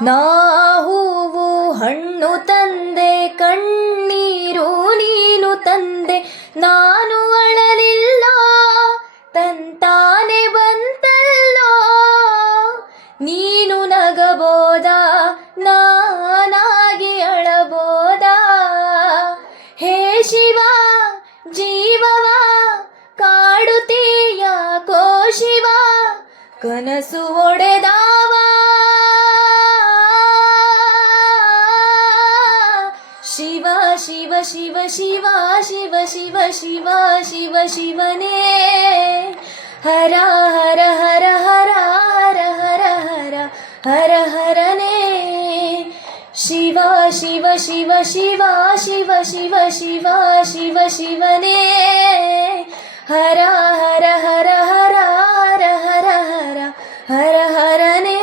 ನಾ ಹೂವು ಹಣ್ಣು ತಂದೆ ಕಣ್ಣೀರು ನೀನು ತಂದೆ ನಾನು ಅಳಲಿಲ್ಲ ತಂತಾನೆ ಬಂತಲ್ಲೋ ನೀನು ನಗಬೋದಾ ನಾನಾಗಿ ಅಳಬೋದಾ ಹೇ ಶಿವ ಜೀವವ ಕಾಡುತ್ತೀಯ ಕೋ ಶಿವ ಕನಸು ಒಡೆದಾವ ಶಿವ ಶಿವ ಶಿವ ಶಿವ ಶಿವ ಶಿವ ಶಿವ ಶಿವ ಶಿವನೇ ಹರ ಹರ ಹರ ಹರ ಹರ ಹರ ಹರ ಹರ ಹರನೇ ಶಿವ ಶಿವ ಶಿವ ಶಿವ ಶಿವ ಶಿವ ಶಿವ ಶಿವ ಶಿವನೇ ಹರ ಹರ ಹರ ಹರ ಹರ ಹರ ಹರ ಹರ ಹರನೇ